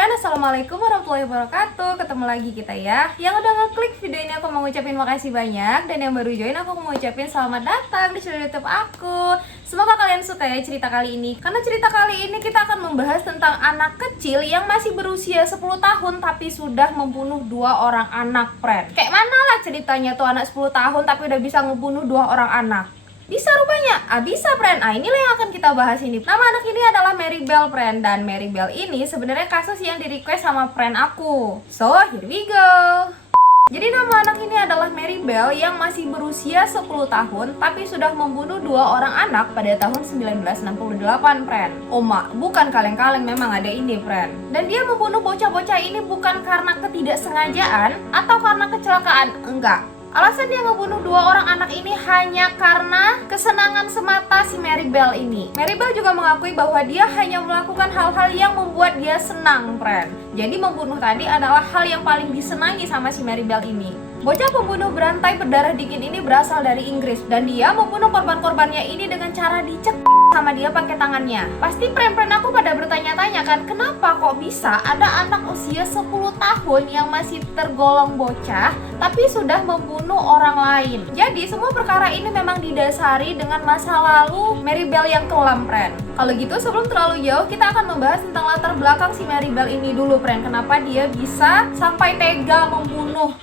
friend, assalamualaikum warahmatullahi wabarakatuh. Ketemu lagi kita ya. Yang udah ngeklik video ini aku mau ngucapin makasih banyak. Dan yang baru join aku mau ngucapin selamat datang di channel YouTube aku. Semoga kalian suka ya cerita kali ini. Karena cerita kali ini kita akan membahas tentang anak kecil yang masih berusia 10 tahun tapi sudah membunuh 2 orang anak, friend. Kayak mana lah ceritanya tuh anak 10 tahun tapi udah bisa ngebunuh 2 orang anak? Bisa rupanya? Bisa friend. Inilah yang akan kita bahas ini. Nama anak ini adalah Mary Bell, friend. Dan Mary Bell ini sebenarnya kasus yang di request sama friend aku. So, here we go. Jadi nama anak ini adalah Mary Bell yang masih berusia 10 tahun tapi sudah membunuh 2 orang anak pada tahun 1968, friend. Mak, bukan kaleng-kaleng, memang ada ini, friend. Dan dia membunuh bocah-bocah ini bukan karena ketidaksengajaan atau karena kecelakaan, enggak. Alasan dia ngebunuh 2 orang anak ini hanya karena kesenangan semata si Mary Bell ini. Mary Bell juga mengakui bahwa dia hanya melakukan hal-hal yang membuat dia senang, friend. Jadi membunuh tadi adalah hal yang paling disenangi sama si Mary Bell ini. Bocah pembunuh berantai berdarah dingin ini berasal dari Inggris. Dan dia membunuh korban-korbannya ini dengan cara dicek sama dia pakai tangannya. Pasti friend-friend aku pada bertanya-tanya kan, kenapa kok bisa ada anak usia 10 tahun yang masih tergolong bocah tapi sudah membunuh orang lain. Jadi semua perkara ini memang didasari dengan masa lalu Mary Bell yang kelam, friend. Kalau gitu sebelum terlalu jauh kita akan membahas tentang latar belakang si Mary Bell ini dulu, friend. Kenapa dia bisa sampai tega membunuh.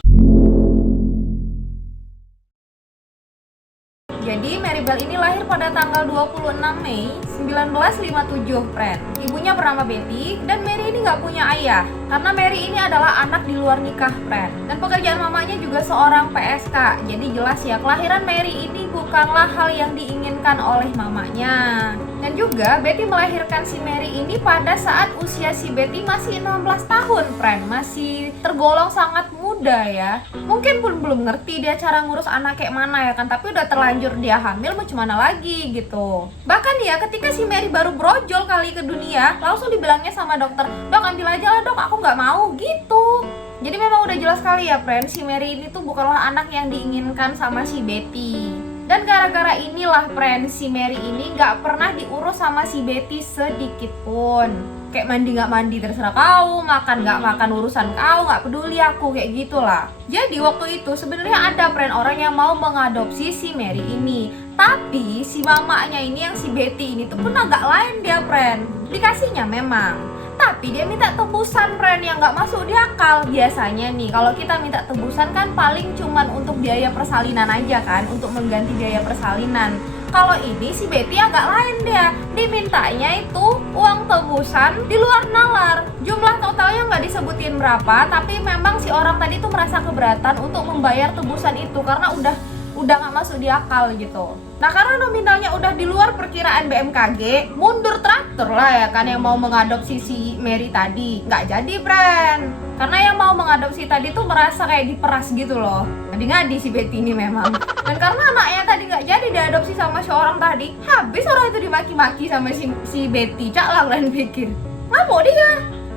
Jadi Mary Bell ini lahir pada tanggal 26 Mei 1957, friend. Ibunya bernama Betty dan Mary ini nggak punya ayah karena Mary ini adalah anak di luar nikah, friend. Dan pekerjaan mamanya juga seorang PSK. Jadi jelas ya, kelahiran Mary ini bukanlah hal yang diinginkan oleh mamanya. Dan juga Betty melahirkan si Mary ini pada saat usia si Betty masih 16 tahun, friend. Masih tergolong sangat muda ya. Mungkin pun belum ngerti dia cara ngurus anak kayak mana ya kan, tapi udah terlanjur dia hamil, mau gimana lagi gitu. Bahkan ya ketika si Mary baru brojol kali ke dunia, langsung dibilangnya sama dokter, "Dok, ambil aja lah dok, aku nggak mau," gitu. Jadi memang udah jelas sekali ya, friend, si Mary ini tuh bukanlah anak yang diinginkan sama si Betty. Dan gara-gara inilah, friend, si Mary ini nggak pernah diurus sama si Betty sedikit pun. Kayak mandi nggak mandi terserah kau, makan nggak makan urusan kau, nggak peduli aku, kayak gitulah. Jadi waktu itu sebenarnya ada, friend, orang yang mau mengadopsi si Mary ini. Tapi si mamanya ini yang si Betty ini tuh pun agak lain dia, friend. Dikasihnya memang, tapi dia minta tebusan, friend, yang nggak masuk di akal. Biasanya nih kalau kita minta tebusan kan paling cuman untuk biaya persalinan aja kan, untuk mengganti biaya persalinan. Kalau ini si Betty agak lain dia. Dimintanya itu uang tebusan di luar nalar. Jumlah totalnya nggak disebutin berapa, tapi memang si orang tadi tuh merasa keberatan untuk membayar tebusan itu karena udah nggak masuk di akal gitu. Nah karena nominalnya udah di luar perkiraan BMKG, mundur traktor lah ya kan yang mau mengadopsi si Mary tadi. Nggak jadi, friend. Karena yang mau mengadopsi tadi tuh merasa kayak diperas gitu loh. Ngadi-ngadi si Betty ini memang. Dan karena anaknya tadi nggak jadi diadopsi sama si orang tadi, habis orang itu dimaki-maki sama si Betty. Cak lah kalian pikir. Ngamuk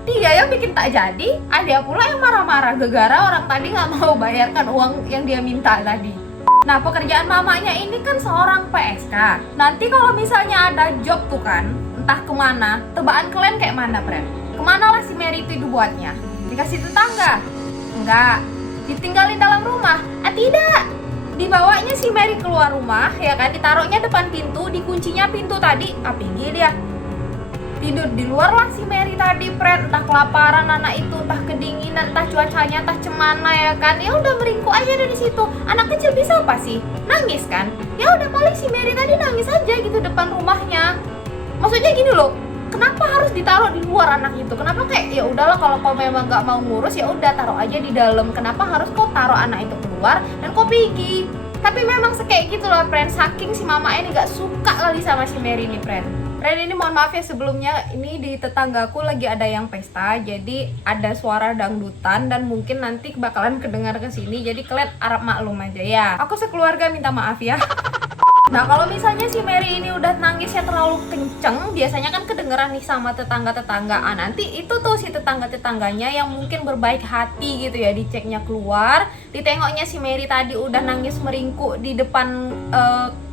dia yang bikin tak jadi, ada pula yang marah-marah gara-gara orang tadi nggak mau bayarkan uang yang dia minta tadi. Nah pekerjaan mamanya ini kan seorang PSK. Nanti kalau misalnya ada job tuh kan, entah kemana, tebakan kalian kayak mana, friend? Kemana lah si Mary itu dibuatnya? Dikasih tetangga? Enggak. Ditinggalin dalam rumah? Tidak. Dibawanya si Mary keluar rumah, ya kan, ditaruhnya depan pintu, dikuncinya pintu tadi, apinggi dia. Tidur di luar lah si Mary tadi, friend. Entah kelaparan anak itu, entah kedinginan, entah cuacanya, entah cemana ya kan. Ya udah meringkuk aja dari situ. Anak kecil bisa apa sih? Nangis kan? Ya udah paling si Mary tadi nangis aja gitu depan rumahnya. Maksudnya gini loh, kenapa harus ditaruh di luar anak itu? Kenapa kayak ya udahlah kalau kau memang nggak mau ngurus ya udah taruh aja di dalam. Kenapa harus kau taruh anak itu keluar dan kau pergi? Tapi memang kayak gitu loh, friend. Saking si mama ini nggak suka kali sama si Mary ini, friend. Friend, ini mohon maaf ya sebelumnya, ini di tetanggaku lagi ada yang pesta, jadi ada suara dangdutan dan mungkin nanti bakalan kedengar ke sini, jadi kalian harap maklum aja ya. Aku sekeluarga minta maaf ya. Nah kalau misalnya si Mary ini udah nangisnya terlalu kenceng, biasanya kan kedengeran nih sama tetangga-tetangga. Nanti itu tuh si tetangga-tetangganya yang mungkin berbaik hati gitu ya, diceknya keluar, ditengoknya si Mary tadi udah nangis meringkuk di depan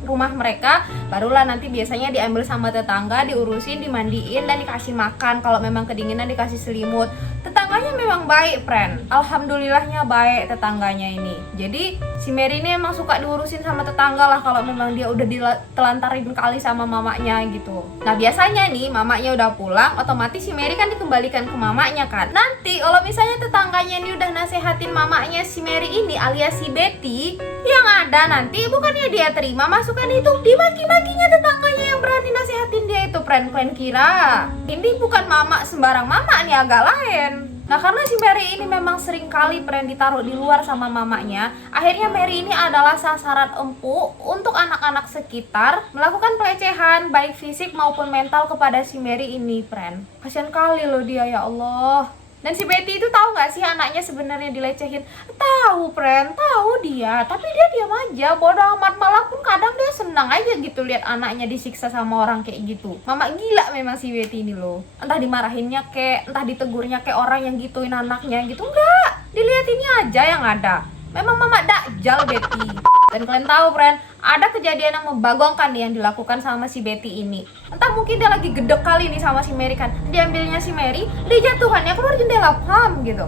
rumah mereka, barulah nanti biasanya diambil sama tetangga, diurusin, dimandiin, dan dikasih makan. Kalau memang kedinginan dikasih selimut. Tetangganya memang baik, friend. Alhamdulillahnya baik tetangganya ini. Jadi si Mary ini emang suka diurusin sama tetangga lah kalau memang dia udah ditelantarin kali sama mamanya gitu. Nah biasanya nih mamanya udah pulang, otomatis si Mary kan dikembalikan ke mamanya kan. Nanti kalau misalnya tetangganya ini udah nasehatin mamanya si Mary ini alias si Betty, yang ada nanti bukannya dia terima masukan itu, dimaki-makinya tetangganya yang berani nasehatin dia itu. Friend kira ini bukan mama sembarang mama nih, agak lain. Nah karena si Mary ini memang sering kali ditaruh di luar sama mamanya, akhirnya Mary ini adalah sasaran empuk untuk anak-anak sekitar melakukan pelecehan baik fisik maupun mental kepada si Mary ini, friend. Kasian kali loh dia, ya Allah. Dan si Betty itu tahu nggak sih anaknya sebenarnya dilecehin? Tahu, friend, tahu dia. Tapi dia diam aja, bodoh amat. Malah pun kadang dia senang aja gitu lihat anaknya disiksa sama orang kayak gitu. Mama gila memang si Betty ini loh. Entah dimarahinnya kek, entah ditegurnya kayak orang yang gituin anaknya gitu. Enggak, dilihatinnya aja yang ada. Memang mama dakjal Betty. Dan kalian tahu, friend, ada kejadian yang membagongkan nih yang dilakukan sama si Betty ini. Entah mungkin dia lagi gedek kali nih sama si Mary kan. Diambilnya si Mary, dijatuhannya keluar jendela, paham gitu.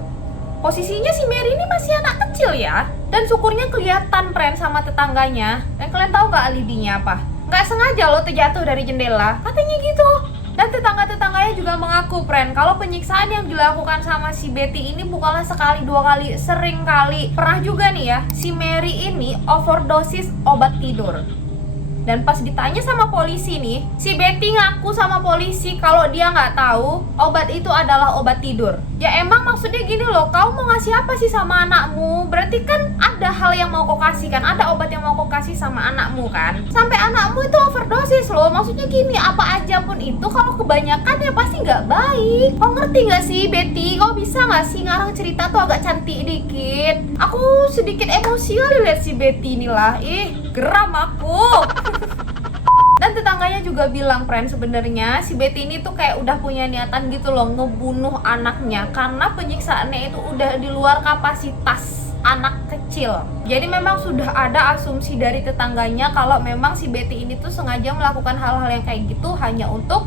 Posisinya si Mary ini masih anak kecil ya. Dan syukurnya kelihatan, friend, sama tetangganya. Dan kalian tahu gak alibinya apa? Gak sengaja loh terjatuh dari jendela, katanya gitu. Dan tetangga-tetangganya juga mengaku, friend, kalau penyiksaan yang dilakukan sama si Betty ini bukanlah sekali dua kali, sering kali. Pernah juga nih ya, si Mary ini overdosis obat tidur. Dan pas ditanya sama polisi nih, si Betty ngaku sama polisi kalau dia nggak tahu obat itu adalah obat tidur. Ya emang maksudnya gini loh, kau mau ngasih apa sih sama anakmu? Berarti kan ada hal yang mau kau kasih kan, ada obat yang mau kau kasih sama anakmu kan. Sampai anakmu itu overdosis loh, maksudnya gini, apa aja pun itu kalau kebanyakan ya pasti nggak baik. Kau ngerti nggak sih Betty? Kau bisa nggak sih ngarang cerita tuh agak cantik dikit? Aku sedikit emosional lihat si Betty inilah, geram aku. Dan tetangganya juga bilang, friend, sebenarnya si Betty ini tuh kayak udah punya niatan gitu loh ngebunuh anaknya karena penyiksaannya itu udah di luar kapasitas anak kecil. Jadi memang sudah ada asumsi dari tetangganya kalau memang si Betty ini tuh sengaja melakukan hal-hal yang kayak gitu hanya untuk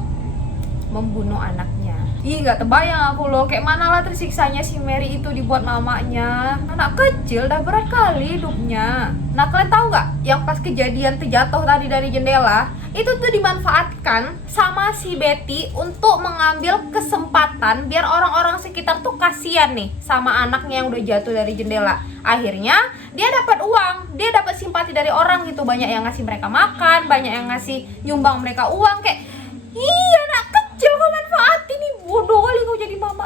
membunuh anaknya. Gak terbayang aku loh, kayak mana lah tersiksanya si Mary itu dibuat mamanya. Anak kecil dah berat kali hidupnya. Nah kalian tahu nggak yang pas kejadian terjatuh tadi dari jendela itu tuh dimanfaatkan sama si Betty untuk mengambil kesempatan biar orang-orang sekitar tuh kasihan nih sama anaknya yang udah jatuh dari jendela. Akhirnya dia dapat uang, dia dapat simpati dari orang gitu, banyak yang ngasih mereka makan, banyak yang ngasih nyumbang mereka uang. Kayak anak kecil kau manfaatin nih, bodoh kali kau jadi mama.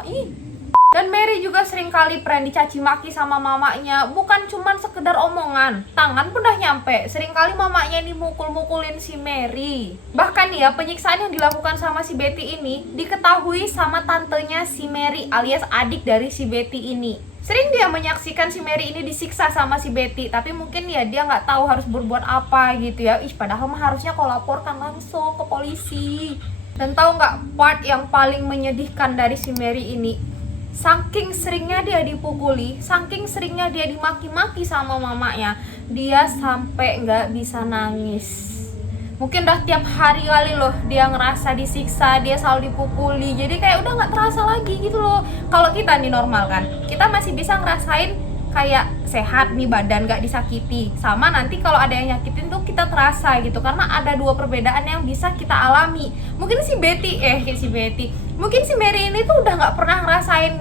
Dan Mary juga sering kali dicaci maki sama mamanya, bukan cuman sekedar omongan, tangan pun udah nyampe. Sering kali mamanya ini mukul-mukulin si Mary. Bahkan ya penyiksaan yang dilakukan sama si Betty ini diketahui sama tantenya si Mary alias adik dari si Betty ini. Sering dia menyaksikan si Mary ini disiksa sama si Betty, tapi mungkin ya dia nggak tahu harus berbuat apa gitu ya. Padahal mah harusnya kau laporkan langsung ke polisi. Dan tahu nggak part yang paling menyedihkan dari si Mary ini? Saking seringnya dia dipukuli, saking seringnya dia dimaki-maki sama mamanya, dia sampai nggak bisa nangis. Mungkin udah tiap hari kali loh dia ngerasa disiksa, dia selalu dipukuli. Jadi kayak udah nggak terasa lagi gitu loh. Kalau kita nih normal kan, kita masih bisa ngerasain kayak sehat nih badan, nggak disakiti. Sama nanti kalau ada yang nyakitin tuh kita terasa gitu, karena ada dua perbedaan yang bisa kita alami. Mungkin si mungkin si Mary ini tuh udah nggak pernah ngerasain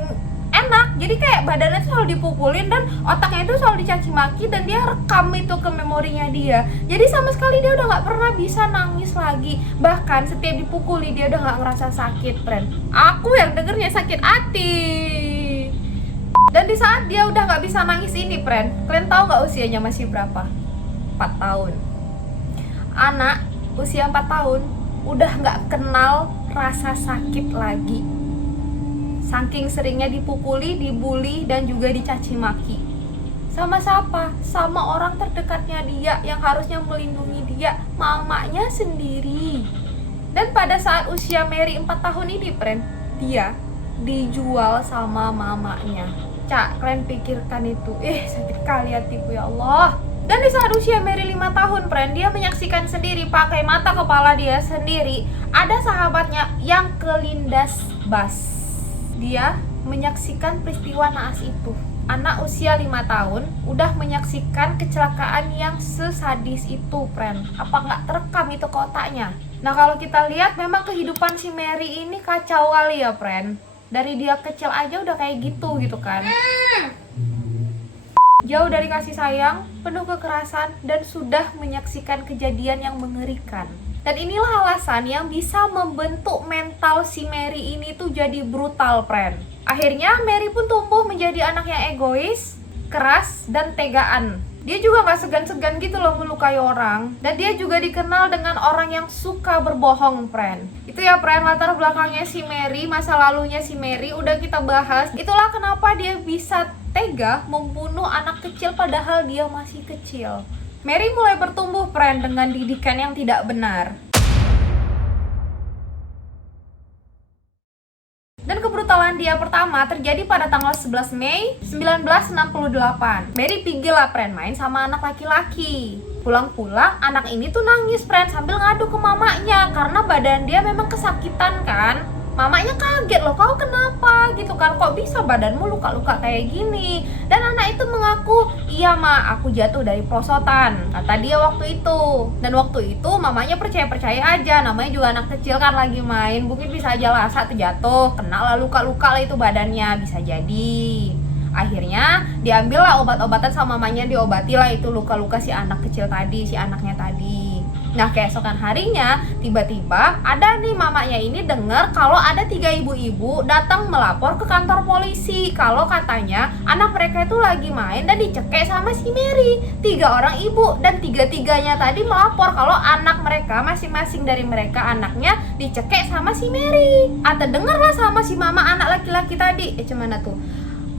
enak, jadi kayak badannya tuh selalu dipukulin dan otaknya itu selalu dicaci maki, dan dia rekam itu ke memorinya dia. Jadi sama sekali dia udah nggak pernah bisa nangis lagi. Bahkan setiap dipukuli dia udah nggak ngerasa sakit, friend. Aku yang dengernya sakit hati. Dan di saat dia udah nggak bisa nangis ini, friend, kalian tahu nggak usianya masih berapa? 4 tahun. Anak usia 4 tahun udah nggak kenal rasa sakit lagi. Saking seringnya dipukuli, dibully, dan juga dicaci maki. Sama siapa? Sama orang terdekatnya dia yang harusnya melindungi dia, mamanya sendiri. Dan pada saat usia Mary 4 tahun ini, friend, dia dijual sama mamanya. Cak, kalian pikirkan itu. Sakit kali hatiku, ya Allah. Dan di saat usia Mary 5 tahun, friend, dia menyaksikan sendiri pakai mata kepala dia sendiri ada sahabatnya yang kelindas bus. Dia menyaksikan peristiwa naas itu. Anak usia 5 tahun udah menyaksikan kecelakaan yang sesadis itu, friend. Apa nggak terekam itu kotaknya? Nah, kalau kita lihat memang kehidupan si Mary ini kacau kali ya, friend. Dari dia kecil aja udah kayak gitu kan. Jauh dari kasih sayang, penuh kekerasan, dan sudah menyaksikan kejadian yang mengerikan. Dan inilah alasan yang bisa membentuk mental si Mary ini tuh jadi brutal, friend. Akhirnya Mary pun tumbuh menjadi anak yang egois, keras, dan tegaan. Dia juga gak segan-segan gitu loh melukai orang. Dan dia juga dikenal dengan orang yang suka berbohong, friend. Itu ya, friend, latar belakangnya si Mary, masa lalunya si Mary udah kita bahas. Itulah kenapa dia bisa tega membunuh anak kecil padahal dia masih kecil. Mary mulai bertumbuh, friend, dengan didikan yang tidak benar. Dan kebrutalan dia pertama terjadi pada tanggal 11 Mei 1968. Mary pergi lah, friend, main sama anak laki-laki. Pulang-pulang, anak ini tuh nangis, friend, sambil ngadu ke mamanya karena badan dia memang kesakitan kan. Mamanya kaget loh, kau kenapa gitu kan, kok bisa badanmu luka-luka kayak gini. Dan anak itu mengaku, iya ma, aku jatuh dari perosotan, kata dia waktu itu. Dan waktu itu mamanya percaya-percaya aja, namanya juga anak kecil kan lagi main, mungkin bisa aja lah saat jatuh, kena lah luka-luka lah itu badannya, bisa jadi. Akhirnya diambil lah obat-obatan sama mamanya, diobati lah itu luka-luka si anak kecil tadi, si anaknya tadi. Nah, keesokan harinya tiba-tiba ada nih mamanya ini dengar kalau ada 3 ibu-ibu datang melapor ke kantor polisi kalau katanya anak mereka itu lagi main dan dicekek sama si Mary. 3 orang ibu dan 3-tiganya tadi melapor kalau anak mereka, masing-masing dari mereka anaknya dicekek sama si Mary. Atau dengarlah sama si mama anak laki-laki tadi. Cuman tuh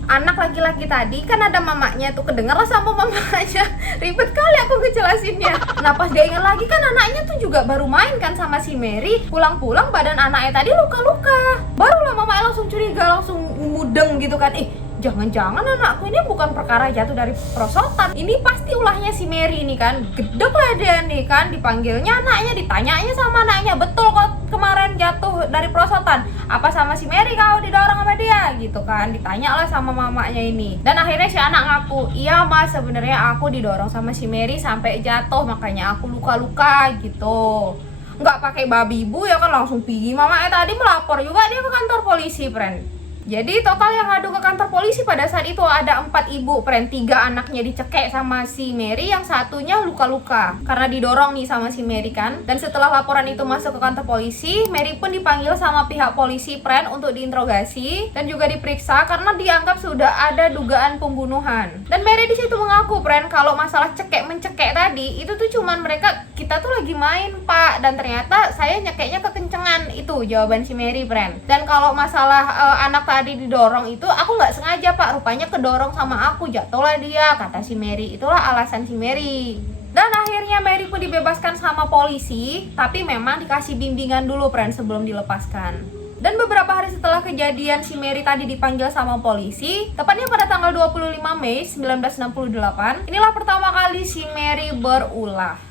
anak laki-laki tadi kan ada mamanya tuh, kedenger lah sama mamanya. Ribet kali aku ngejelasinnya. Nah, pas dia ingat lagi kan anaknya tuh juga baru main kan sama si Mary. Pulang-pulang badan anaknya tadi luka-luka. Barulah mamanya langsung curiga, langsung mudeng gitu kan. Jangan-jangan anakku ini bukan perkara jatuh dari perosotan. Ini pasti ulahnya si Mary ini kan. Gedek lah dia nih kan, dipanggilnya anaknya, ditanyanya sama anaknya, betul kok kemarin jatuh dari perosotan? Apa sama si Mary kau didorong sama dia? Gitu kan, ditanya lah sama mamanya ini. Dan akhirnya si anak ngaku, iya mas, sebenarnya aku didorong sama si Mary sampai jatuh, makanya aku luka-luka gitu. Nggak pakai babi ibu ya kan, langsung pergi. Mamanya tadi melapor juga dia ke kantor polisi, friend. Jadi total yang ngadu ke kantor polisi pada saat itu ada 4 ibu, friend. 3 anaknya dicekek sama si Mary, yang satunya luka-luka karena didorong nih sama si Mary kan. Dan setelah laporan itu masuk ke kantor polisi, Mary pun dipanggil sama pihak polisi, friend, untuk diinterogasi dan juga diperiksa karena dianggap sudah ada dugaan pembunuhan. Dan Mary di situ mengaku, friend, kalau masalah cekek-mencekek tadi itu tuh cuman mereka, kita tuh lagi main pak, dan ternyata saya nyekeknya kekencengan. Itu jawaban si Mary, friend. Dan kalau masalah anak tadi didorong itu, aku nggak sengaja pak, rupanya kedorong sama aku, jatuhlah dia, kata si Mary. Itulah alasan si Mary. Dan akhirnya Mary pun dibebaskan sama polisi, tapi memang dikasih bimbingan dulu, friend, sebelum dilepaskan. Dan beberapa hari setelah kejadian si Mary tadi dipanggil sama polisi, tepatnya pada tanggal 25 Mei 1968, inilah pertama kali si Mary berulah.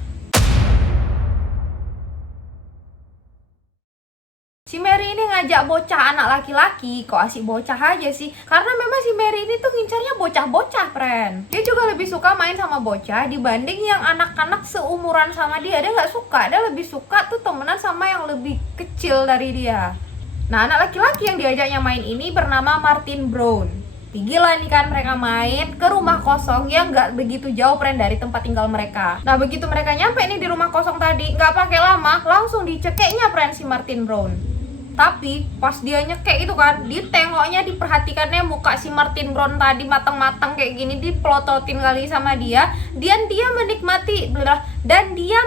Si Mary ini ngajak bocah anak laki-laki, kok asik bocah aja sih? Karena memang si Mary ini tuh ngincarnya bocah-bocah, friend. Dia juga lebih suka main sama bocah dibanding yang anak-anak seumuran sama dia. Dia nggak suka, dia lebih suka tuh temenan sama yang lebih kecil dari dia. Nah, anak laki-laki yang diajaknya main ini bernama Martin Brown. Gila nih kan mereka main ke rumah kosong yang nggak begitu jauh, friend, dari tempat tinggal mereka. Nah, begitu mereka nyampe nih di rumah kosong tadi, nggak pakai lama langsung dicekeknya, friend, si Martin Brown. Tapi pas dia nyekek itu kan, ditengoknya, diperhatikannya muka si Martin Brown tadi matang-matang kayak gini, dipelototin kali sama dia. Dan dia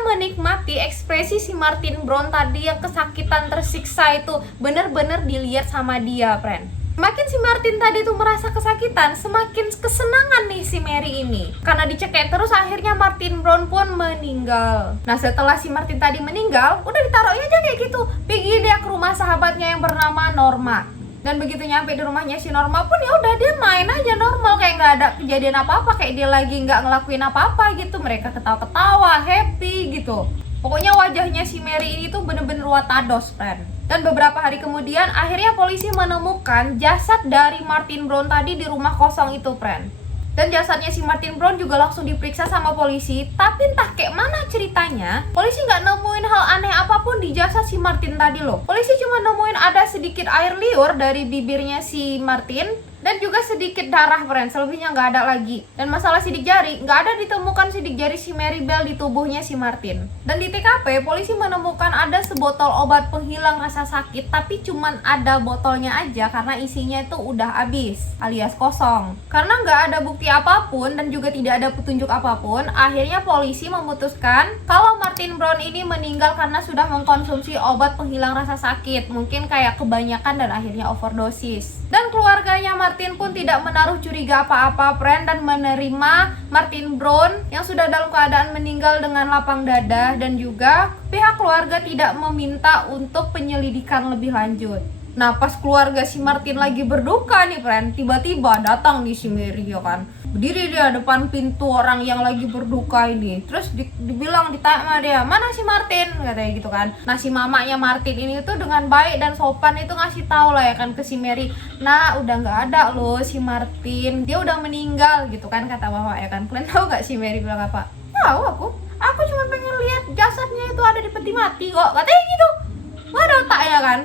menikmati ekspresi si Martin Brown tadi yang kesakitan, tersiksa itu bener-bener dilihat sama dia, friend. Semakin si Martin tadi tuh merasa kesakitan, semakin kesenangan nih si Mary ini. Karena dicekek terus, akhirnya Martin Brown pun meninggal. Nah, setelah si Martin tadi meninggal, udah ditaruhnya aja kayak gitu. Pergi dia ke rumah sahabatnya yang bernama Norma. Dan begitu nyampe di rumahnya si Norma pun ya udah dia main aja normal, kayak nggak ada kejadian apa-apa, kayak dia lagi nggak ngelakuin apa-apa gitu. Mereka ketawa-ketawa, happy gitu. Pokoknya wajahnya si Mary ini tuh bener-bener watados, friend. Dan beberapa hari kemudian akhirnya polisi menemukan jasad dari Martin Brown tadi di rumah kosong itu, friend. Dan jasadnya si Martin Brown juga langsung diperiksa sama polisi. Tapi entah kayak mana ceritanya, polisi nggak nemuin hal aneh apapun di jasad si Martin tadi loh. Polisi cuma nemuin ada sedikit air liur dari bibirnya si Martin dan juga sedikit darah, friend. Selebihnya nggak ada lagi. Dan masalah sidik jari, nggak ada ditemukan sidik jari si Mary Bell di tubuhnya si Martin. Dan di TKP, polisi menemukan ada sebotol obat penghilang rasa sakit, tapi cuman ada botolnya aja karena isinya itu udah habis, alias kosong. Karena nggak ada bukti apapun dan juga tidak ada petunjuk apapun, akhirnya polisi memutuskan kalau Martin Brown ini meninggal karena sudah mengkonsumsi obat penghilang rasa sakit. Mungkin kayak kebanyakan dan akhirnya overdosis. Dan keluarganya Martin pun tidak menaruh curiga apa-apa, friend, dan menerima Martin Brown yang sudah dalam keadaan meninggal dengan lapang dada. Dan juga pihak keluarga tidak meminta untuk penyelidikan lebih lanjut. Nah, pas keluarga si Martin lagi berduka nih, friend, tiba-tiba datang nih si Mary, ya kan, berdiri dia depan pintu orang yang lagi berduka ini. Terus dibilang, ditanya sama dia, mana si Martin, katanya gitu kan. Nah, si mamanya Martin ini tuh dengan baik dan sopan itu ngasih tahu lah ya kan ke si Mary, nah udah nggak ada loh si Martin, dia udah meninggal gitu kan, kata mama ya kan. Kalian tahu nggak si Mary bilang apa? Tahu, aku cuma pengen lihat jasadnya itu ada di peti mati kok, katanya gitu. Gak ada otaknya kan.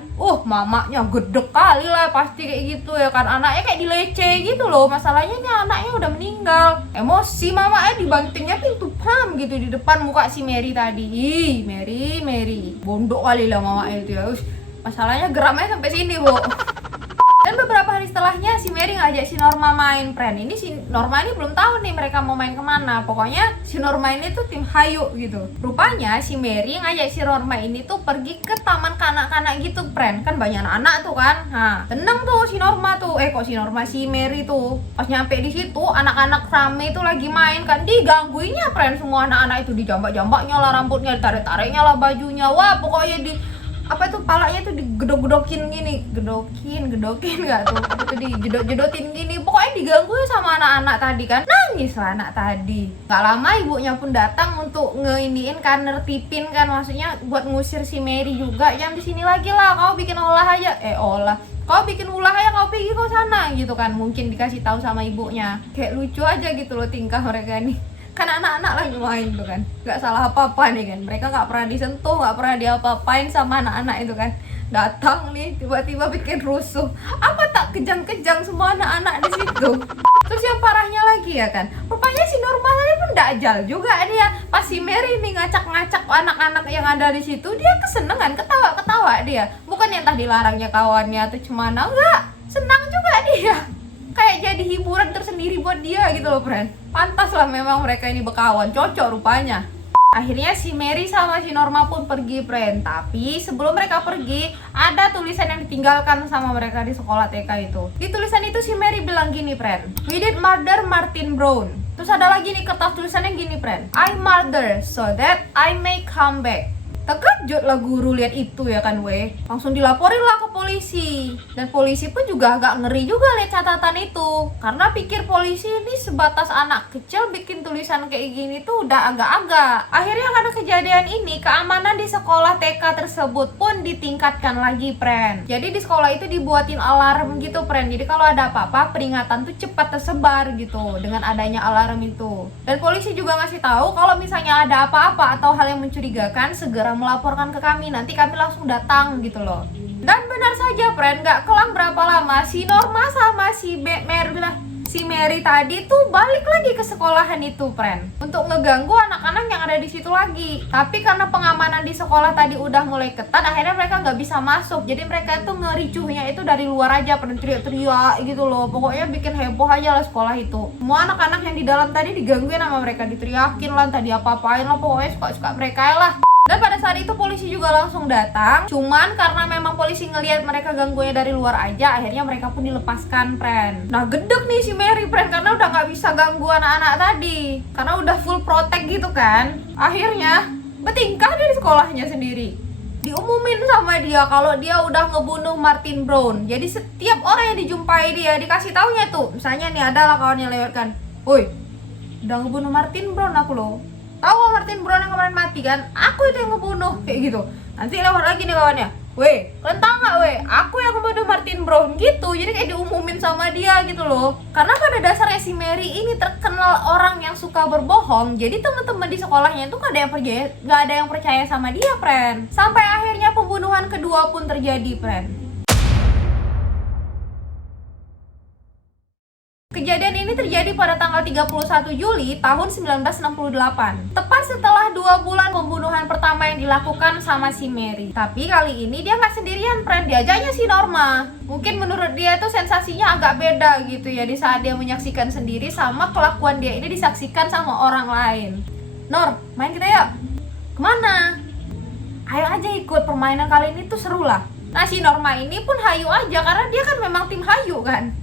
Mamanya gedek kali lah pasti kayak gitu ya kan. Anaknya kayak dilece gitu loh. Masalahnya nih anaknya udah meninggal. Emosi mamanya dibantingnya pintu pam gitu di depan muka si Mary tadi. Ih, Mary bondok kali lah mamanya itu ya. Masalahnya geramnya sampai sini, Bu. Dan beberapa hari setelahnya si Mary ngajak si Norma main, friend. Ini si Norma ini belum tahu nih mereka mau main kemana. Pokoknya si Norma ini tuh tim hayu gitu. Rupanya si Mary ngajak si Norma ini tuh pergi ke taman kanak-kanak gitu, friend. Kan banyak anak-anak tuh kan. Nah, tenang tuh si Norma tuh. Si Mary tuh. Pas nyampe di situ, anak-anak rame tuh lagi main kan. Digangguinnya, friend. Semua anak-anak itu dijambak-jambaknya lah rambutnya, ditarik-tariknya lah bajunya. Wah, pokoknya palanya tuh digedok-gedokin gini, gedokin nggak tuh, itu dijedot-jedotin gini, pokoknya diganggu sama anak-anak tadi kan. Nangis lah anak tadi. Gak lama ibunya pun datang untuk ngeiniin kan, nertipin kan, maksudnya buat ngusir si Mary juga. Yang di sini lagi lah, kau bikin kau bikin ulah aja, kau pergi kau sana gitu kan. Mungkin dikasih tahu sama ibunya. Kayak lucu aja gitu loh tingkah mereka nih. Kan anak-anak lagi main tuh kan, nggak salah apa-apa nih kan, mereka nggak pernah disentuh, nggak pernah diapa-apain sama anak-anak itu kan. Datang nih tiba-tiba bikin rusuh, apa tak kejang-kejang semua anak-anak di situ. Terus yang parahnya lagi ya kan, rupanya si Norma tadi pun dajal juga dia. Pas si Mary nih ngacak-ngacak anak-anak yang ada di situ, dia kesenengan, ketawa-ketawa dia. Bukan yang entah dilarangnya kawannya atau cemana, enggak, senang juga dia. Kayak jadi hiburan tersendiri buat dia gitu loh, friend. Pantas lah memang mereka ini berkawan, cocok rupanya. Akhirnya si Mary sama si Norma pun pergi, friend. Tapi sebelum mereka pergi, ada tulisan yang ditinggalkan sama mereka di sekolah TK itu. Di tulisan itu si Mary bilang gini, friend, we did murder Martin Brown. Terus ada lagi nih kertas tulisannya gini, friend, I murder so that I may come back. Terkejut lah guru lihat itu ya kan, langsung dilaporin lah ke polisi. Dan polisi pun juga agak ngeri juga lihat catatan itu, karena pikir polisi ini sebatas anak kecil bikin tulisan kayak gini tuh udah agak-agak. Akhirnya karena kejadian ini, keamanan di sekolah TK tersebut pun ditingkatkan lagi, friend. Jadi di sekolah itu dibuatin alarm gitu, friend. Jadi kalau ada apa-apa, peringatan tuh cepat tersebar gitu dengan adanya alarm itu. Dan polisi juga ngasih tahu kalau misalnya ada apa-apa atau hal yang mencurigakan, segera melaporkan ke kami, nanti kami langsung datang gitu loh. Dan benar saja, friend, gak kelang berapa lama si Norma sama si Mary tadi tuh balik lagi ke sekolahan itu, friend, untuk ngeganggu anak-anak yang ada di situ lagi. Tapi karena pengamanan di sekolah tadi udah mulai ketat, akhirnya mereka nggak bisa masuk. Jadi mereka tuh ngericuhnya itu dari luar aja, pada teriak-teriak gitu loh. Pokoknya bikin heboh aja lah sekolah itu. Semua anak-anak yang di dalam tadi digangguin sama mereka, diteriakin lah, tadi apa-apain lah, pokoknya suka-suka mereka lah. Dan pada saat itu polisi juga langsung datang. Cuman karena memang polisi ngelihat mereka ganggunya dari luar aja, akhirnya mereka pun dilepaskan, friend. Nah, gedek nih si Mary, friend, karena udah gak bisa ganggu anak-anak tadi, karena udah full protect gitu kan. Akhirnya bertingkah dia di sekolahnya sendiri. diumumin sama dia kalau dia udah ngebunuh Martin Brown. Jadi setiap orang yang dijumpai dia dikasih taunya tuh, misalnya nih adalah kawan yang lewat kan, woi, udah ngebunuh Martin Brown aku loh. Tahu Martin Brown yang kemarin mati kan? Aku itu yang ngebunuh, kayak gitu. Nanti lewat lagi nih kawannya, weh, kalian tahu nggak weh, aku yang ngebunuh Martin Brown gitu. Jadi kayak diumumin sama dia gitu loh. Karena pada dasarnya si Mary ini terkenal orang yang suka berbohong. Jadi teman-teman di sekolahnya itu nggak ada yang percaya sama dia, friend. Sampai akhirnya pembunuhan kedua pun terjadi, friend. Kejadian ini terjadi pada tanggal 31 Juli tahun 1968. Tepat setelah 2 bulan pembunuhan pertama yang dilakukan sama si Mary. Tapi kali ini dia nggak sendirian, friend. Diajaknya si Norma. Mungkin menurut dia tuh sensasinya agak beda gitu ya, di saat dia menyaksikan sendiri sama kelakuan dia ini disaksikan sama orang lain. Nor, main kita yuk. Kemana? Ayo aja ikut, permainan kali ini tuh seru lah. Nah si Norma ini pun hayu aja karena dia kan memang tim hayu kan.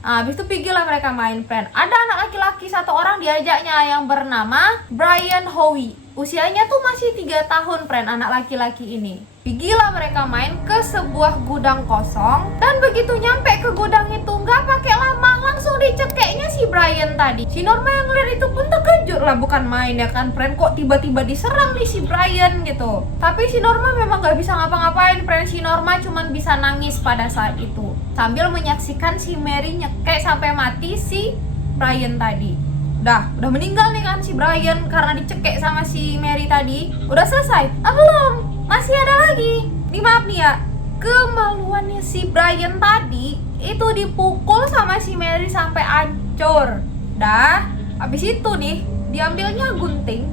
Nah, habis itu pergilah mereka main, friend. Ada anak laki-laki satu orang diajaknya yang bernama Brian Howie. Usianya tuh masih 3 tahun, friend, anak laki-laki ini. Pergilah mereka main ke sebuah gudang kosong. Dan begitu nyampe ke gudang itu, nggak pakai lama, langsung dicekeknya si Brian tadi. Si Norma yang ngeliat itu pun terkejut lah, bukan main ya kan, friend. Kok tiba-tiba diserang nih si Brian gitu. Tapi si Norma memang nggak bisa ngapa-ngapain, friend. Si Norma cuma bisa nangis pada saat itu, sambil menyaksikan si Mary nyekek sampai mati si Brian tadi. Udah meninggal nih kan si Brian karena dicekek sama si Mary tadi. Udah selesai? Ah belum, masih ada lagi. Nih maaf nih ya, kemaluannya si Brian tadi itu dipukul sama si Mary sampai hancur. Dah, habis itu nih diambilnya gunting,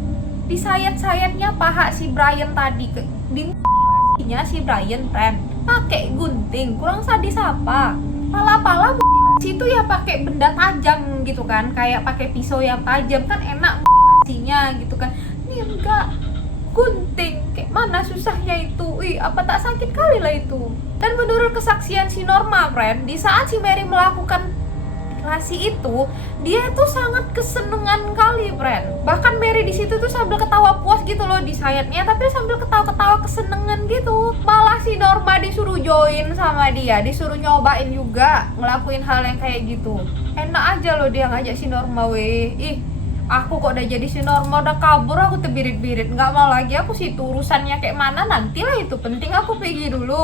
disayat-sayatnya paha si Brian tadi, di mutilasinya si Brian, friend. Pakai gunting, kurang sadis apa? Pala-pala mutilasi itu ya pakai benda tajam gitu kan, kayak pakai pisau yang tajam kan enak mutilasinya gitu kan. Ini enggak, gunting, kayak mana susahnya itu. Apa tak sakit kali lah itu. Dan menurut kesaksian si Norma, friend, di saat si Mary melakukan mutilasi itu, dia tuh sangat kesenangan kali, friend. Bahkan Mary di situ tuh sambil ketawa puas gitu loh di sayatnya, tapi sambil ketawa-ketawa kesenangan gitu. Malah si Norma disuruh join sama dia, disuruh nyobain juga ngelakuin hal yang kayak gitu. Enak aja loh dia ngajak si Norma, weh. Aku kok udah jadi si Norma, udah kabur aku terbirit-birit, nggak mau lagi aku situ. Urusannya kayak mana nantilah, itu penting aku pergi dulu.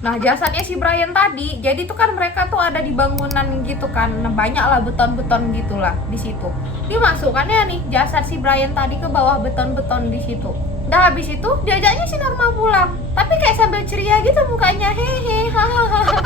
Nah jasadnya si Brian tadi, jadi tuh kan mereka tuh ada di bangunan gitu kan, banyak lah beton-beton gitulah di situ. Dimasukkannya nih jasad si Brian tadi ke bawah beton-beton di situ. Dah habis itu diajaknya si Norma pulang, tapi kayak sambil ceria gitu mukanya, hehe, hahaha.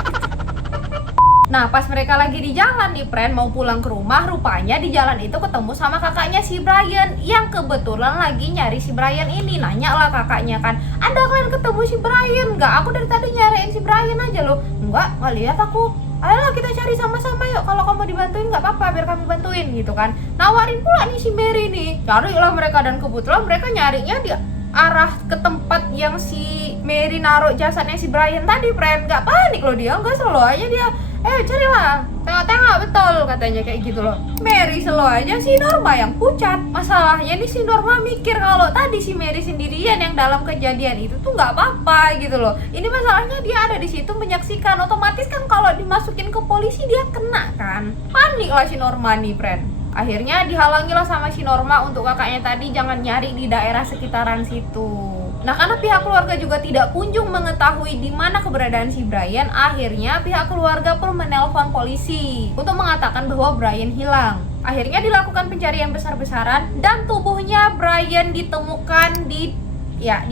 Nah pas mereka lagi di jalan nih, friend, mau pulang ke rumah, rupanya di jalan itu ketemu sama kakaknya si Brian yang kebetulan lagi nyari si Brian ini. Nanya lah kakaknya kan, ada kalian ketemu si Brian nggak? Aku dari tadi nyariin si Brian aja loh. Nggak lihat aku. Ayolah kita cari sama-sama yuk, kalau kamu dibantuin nggak apa-apa, biar kami bantuin gitu kan. Nawarin pula nih si Mary nih. Carilah mereka, dan kebetulan mereka nyarinya di arah ke tempat yang si Mary naruh jasadnya si Brian tadi, friend. Nggak panik loh dia, nggak, selalu aja dia carilah, tengok-tengok, betul katanya kayak gitu loh. Mary selalu aja si Norma yang pucat. Masalahnya nih si Norma mikir kalau tadi si Mary sendirian yang dalam kejadian itu tuh nggak apa-apa gitu loh. Ini masalahnya dia ada di situ menyaksikan, otomatis kan kalau dimasukin ke polisi dia kena kan. Panik lah si Norma nih, friend. Akhirnya dihalangilah sama si Norma untuk kakaknya tadi jangan nyari di daerah sekitaran situ. Nah karena pihak keluarga juga tidak kunjung mengetahui di mana keberadaan si Brian, akhirnya pihak keluarga pun menelpon polisi untuk mengatakan bahwa Brian hilang. Akhirnya dilakukan pencarian besar-besaran dan tubuhnya Brian ditemukan di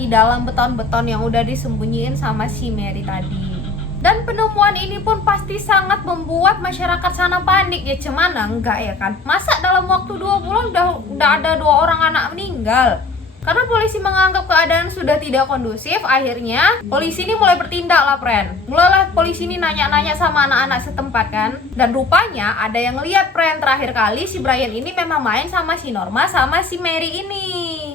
dalam beton-beton yang udah disembunyiin sama si Mary tadi. Dan penemuan ini pun pasti sangat membuat masyarakat sana panik. Ya cemana enggak ya kan? Masa dalam waktu 2 bulan udah ada 2 orang anak meninggal? Karena polisi menganggap keadaan sudah tidak kondusif, akhirnya polisi ini mulai bertindak lah, friend. Mulailah polisi ini nanya-nanya sama anak-anak setempat kan. Dan rupanya ada yang lihat, friend, terakhir kali si Brian ini memang main sama si Norma sama si Mary ini.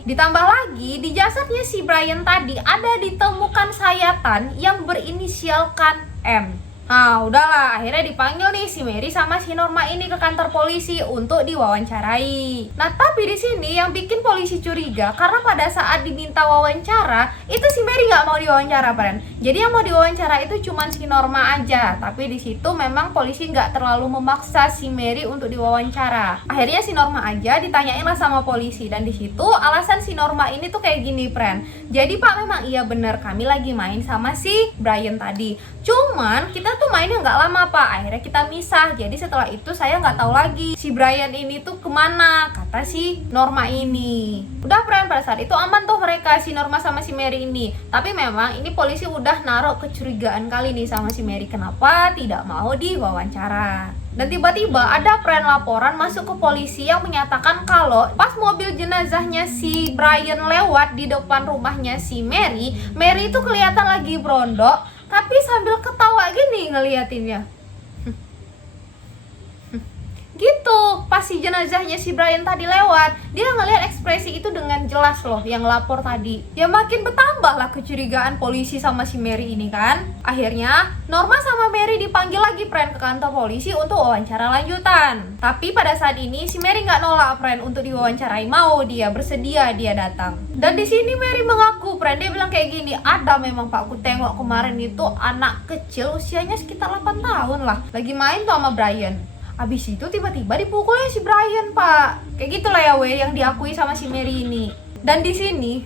Ditambah lagi, di jasadnya si Brian tadi ada ditemukan sayatan yang berinisialkan M. Nah, udahlah, akhirnya dipanggil nih si Mary sama si Norma ini ke kantor polisi untuk diwawancarai. Nah, tapi di sini yang bikin polisi curiga karena pada saat diminta wawancara, itu si Mary nggak mau diwawancara, friend. Jadi yang mau diwawancara itu cuma si Norma aja. Tapi di situ memang polisi nggak terlalu memaksa si Mary untuk diwawancara. Akhirnya si Norma aja ditanyain lah sama polisi, dan di situ alasan si Norma ini tuh kayak gini, friend. Jadi Pak, memang iya bener kami lagi main sama si Brian tadi. Cuman kita tuh mainnya nggak lama Pak, akhirnya kita misah. Jadi setelah itu saya nggak tahu lagi si Brian ini tuh kemana, kata si Norma ini. Udah, friend, pada saat itu aman tuh mereka, si Norma sama si Mary ini. Tapi memang ini polisi udah naruh kecurigaan kali nih sama si Mary, kenapa tidak mau diwawancara. Dan tiba-tiba ada friend laporan masuk ke polisi yang menyatakan kalau pas mobil jenazahnya si Brian lewat di depan rumahnya si Mary, Mary itu kelihatan lagi berondok tapi sambil ketawa gini ngeliatinnya. Gitu, pas si jenazahnya si Brian tadi lewat, dia ngeliat ekspresi itu dengan jelas loh yang lapor tadi. Ya makin bertambah lah kecurigaan polisi sama si Mary ini kan. Akhirnya Norma sama Mary dipanggil lagi, friend, ke kantor polisi untuk wawancara lanjutan. Tapi pada saat ini si Mary nggak nolak, friend, untuk diwawancarai, mau dia bersedia dia datang. Dan di sini Mary mengaku, friend, dia bilang kayak gini, ada memang Pak, aku tengok kemarin itu anak kecil usianya sekitar 8 tahun lah, lagi main tuh sama Brian. Abis itu tiba-tiba dipukulnya si Brian, Pak. Kayak gitulah ya yang diakui sama si Mary ini. Dan di sini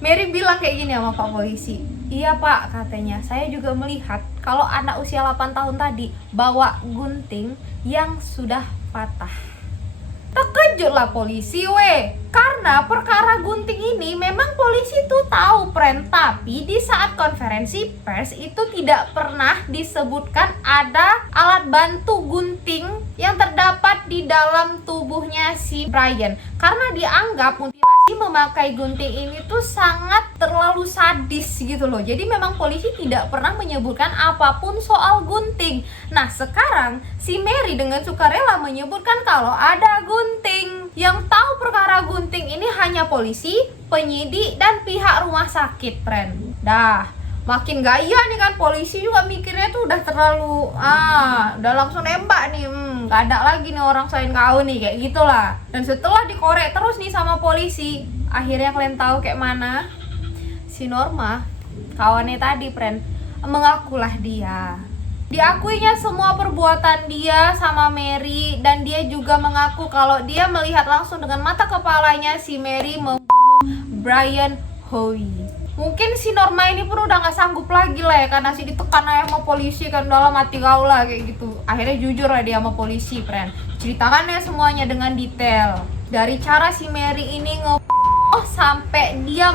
Mary bilang kayak gini sama Pak polisi. Iya Pak, katanya, saya juga melihat kalau anak usia 8 tahun tadi bawa gunting yang sudah patah. Terkejutlah polisi karena perkara gunting ini memang polisi tuh tahu, friend, tapi di saat konferensi pers itu tidak pernah disebutkan ada alat bantu gunting yang terdapat di dalam tubuhnya si Brian, karena dianggap mutilasi memakai gunting ini tuh sangat terlalu sadis gitu loh. Jadi memang polisi tidak pernah menyebutkan apapun soal gunting. Nah, sekarang si Mary dengan sukarela menyebutkan kalau ada gunting. Yang tahu perkara gunting ini hanya polisi, penyidik, dan pihak rumah sakit, friend. Dah, makin gaya nih kan, polisi juga mikirnya tuh udah terlalu udah langsung nembak nih, gak ada lagi nih orang selain kau nih, kayak gitulah. Dan setelah dikorek terus nih sama polisi, akhirnya kalian tahu kayak mana? Si Norma, kawannya tadi, friend, mengakulah dia. Diakuinya semua perbuatan dia sama Mary, dan dia juga mengaku kalau dia melihat langsung dengan mata kepalanya si Mary membunuh Brian Hoey. Mungkin si Norma ini pun udah gak sanggup lagi lah ya, karena si ditekan aja sama polisi kan, dalam hati kau lah kayak gitu. Akhirnya jujur lah dia sama polisi, friend. Ceritakannya semuanya dengan detail, dari cara si Mary ini sampai dia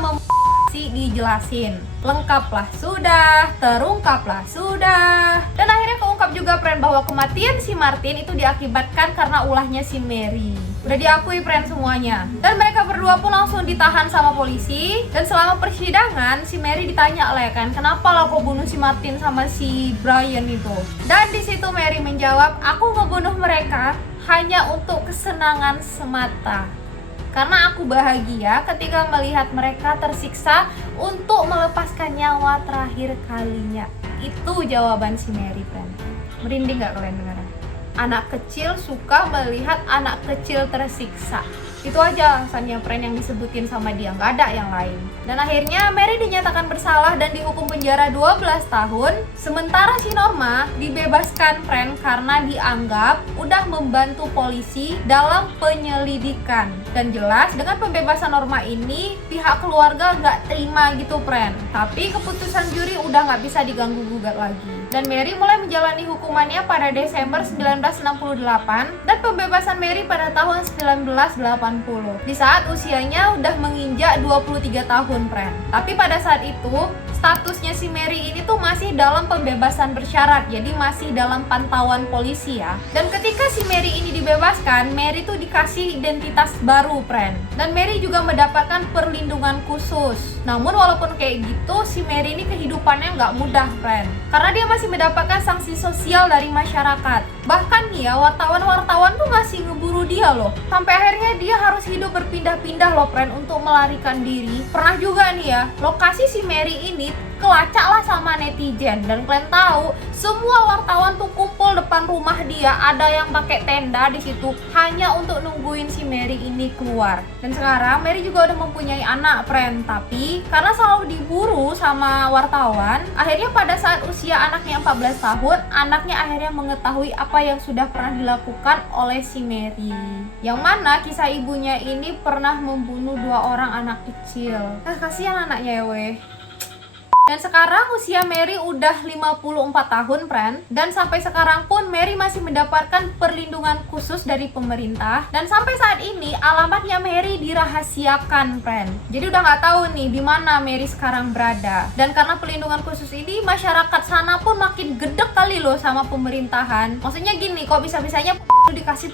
dijelasin. Lengkaplah sudah, terungkaplah sudah. Dan akhirnya keungkap juga, friend, bahwa kematian si Martin itu diakibatkan karena ulahnya si Mary. Udah diakui, friend, semuanya. Dan mereka berdua pun langsung ditahan sama polisi. Dan selama persidangan si Mary ditanya lah kan, kenapa lah kau bunuh si Martin sama si Brian itu. Dan di situ Mary menjawab, aku ngebunuh mereka hanya untuk kesenangan semata. Karena aku bahagia ketika melihat mereka tersiksa untuk melepaskan nyawa terakhir kalinya. Itu jawaban si Mary, friend. Merinding gak kalian dengar? Anak kecil suka melihat anak kecil tersiksa. Itu aja alasannya, friend, yang disebutin sama dia, nggak ada yang lain. Dan akhirnya Mary dinyatakan bersalah dan dihukum penjara 12 tahun. Sementara si Norma dibebaskan, friend, karena dianggap udah membantu polisi dalam penyelidikan. Dan jelas dengan pembebasan Norma ini pihak keluarga nggak terima gitu, friend. Tapi keputusan juri udah nggak bisa diganggu gugat lagi. Dan Mary mulai menjalani hukumannya pada Desember 1968 dan pembebasan Mary pada tahun 1980. Di saat usianya udah menginjak 23 tahun, friend. Tapi pada saat itu statusnya si Mary ini tuh masih dalam pembebasan bersyarat, jadi masih dalam pantauan polisi ya. Dan ketika si Mary ini dibebaskan, Mary tuh dikasih identitas baru, friend. Dan Mary juga mendapatkan perlindungan khusus. Namun walaupun kayak gitu, si Mary ini kehidupannya nggak mudah, friend. Karena dia masih mendapatkan sanksi sosial dari masyarakat. Bahkan nih ya, wartawan-wartawan tuh masih ngeburu dia loh. Sampai akhirnya dia harus hidup berpindah-pindah loh, friend, untuk melarikan diri. Pernah juga nih ya, lokasi si Mary ini kelacak lah sama netizen. Dan kalian tahu, semua wartawan tuh kumpul depan rumah dia. Ada yang pakai tenda di situ hanya untuk nungguin si Mary ini keluar. Dan sekarang Mary juga udah mempunyai anak, friend. Tapi karena selalu diburu sama wartawan, akhirnya pada saat usia anaknya 14 tahun, anaknya akhirnya mengetahui apa yang sudah pernah dilakukan oleh si Mary. Yang mana kisah ibunya ini pernah membunuh 2 orang anak kecil. Kasihan anaknya ya weh. Dan sekarang usia Mary udah 54 tahun, friend. Dan sampai sekarang pun Mary masih mendapatkan perlindungan khusus dari pemerintah. Dan sampai saat ini alamatnya Mary dirahasiakan, friend. Jadi udah nggak tahu nih di mana Mary sekarang berada. Dan karena perlindungan khusus ini, masyarakat sana pun makin gedek kali loh sama pemerintahan. Maksudnya gini, kok bisa-bisanya dikasih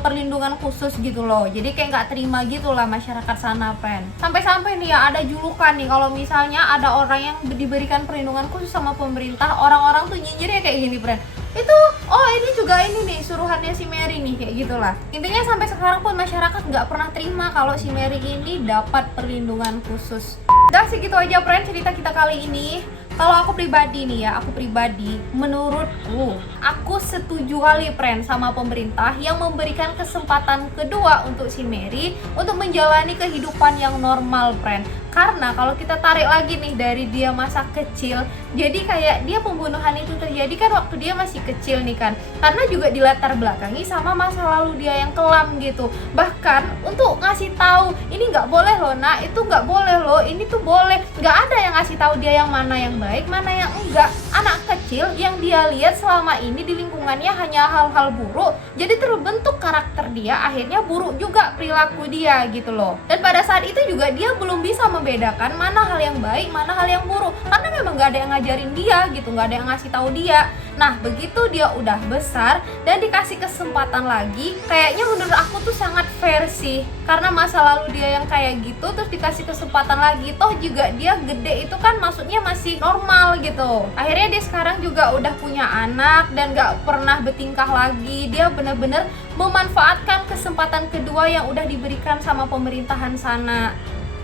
perlindungan khusus gitu loh. Jadi kayak nggak terima gitu lah masyarakat sana, friend. Sampai-sampai nih ya ada julukan nih, kalau misalnya ada orang yang diberikan perlindungan khusus sama pemerintah, orang-orang tuh nyinyirnya kayak gini, friend. Itu, oh ini juga ini nih suruhannya si Mary nih, kayak gitulah. Intinya sampai sekarang pun masyarakat nggak pernah terima kalau si Mary ini dapat perlindungan khusus. Udah segitu aja, friend, cerita kita kali ini. Kalau aku pribadi nih ya, menurutku, aku setuju kali, friend, sama pemerintah yang memberikan kesempatan kedua untuk si Mary untuk menjalani kehidupan yang normal, friend. Karena kalau kita tarik lagi nih dari dia masa kecil, jadi kayak dia pembunuhan itu terjadi kan waktu dia masih kecil nih kan. Karena juga dilatar belakangi sama masa lalu dia yang kelam gitu. Bahkan untuk ngasih tahu, ini nggak boleh loh nak, itu nggak boleh loh, ini tuh boleh. Nggak ada yang ngasih tahu dia yang mana yang baik, mana yang enggak. Anak kecil yang dia lihat selama ini di lingkungannya hanya hal-hal buruk, jadi terbentuk karakter dia, akhirnya buruk juga perilaku dia gitu loh. Dan pada saat itu juga dia belum bisa membedakan mana hal yang baik, mana hal yang buruk, karena memang gak ada yang ngajarin dia gitu, gak ada yang ngasih tahu dia. Nah begitu dia udah besar dan dikasih kesempatan lagi, kayaknya menurut aku tuh sangat fair sih. Karena masa lalu dia yang kayak gitu, terus dikasih kesempatan lagi, toh juga dia gede itu kan maksudnya masih normal gitu. Akhirnya dia sekarang juga udah punya anak dan gak pernah bertingkah lagi. Dia bener-bener memanfaatkan kesempatan kedua yang udah diberikan sama pemerintahan sana.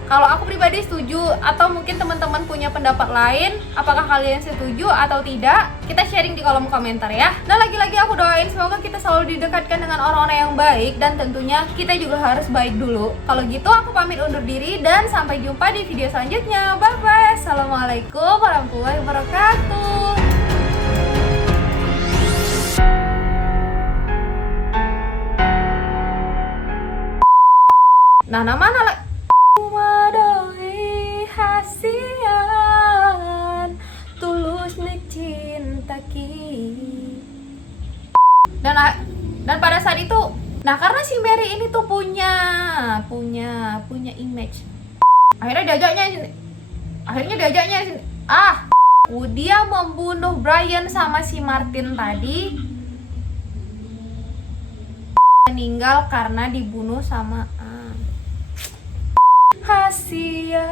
Kalau aku pribadi setuju, atau mungkin teman-teman punya pendapat lain, apakah kalian setuju atau tidak? Kita sharing di kolom komentar ya. Nah lagi-lagi aku doain semoga kita selalu didekatkan dengan orang-orang yang baik, dan tentunya kita juga harus baik dulu. Kalau gitu aku pamit undur diri dan sampai jumpa di video selanjutnya. Bye bye. Assalamualaikum warahmatullahi wabarakatuh. Nah mana lagi? Hasian tulus nih cinta dan pada saat itu, nah karena si Mary ini tuh punya image, akhirnya diajaknya sini. Dia membunuh Brian sama si Martin tadi, meninggal karena dibunuh sama Hasia.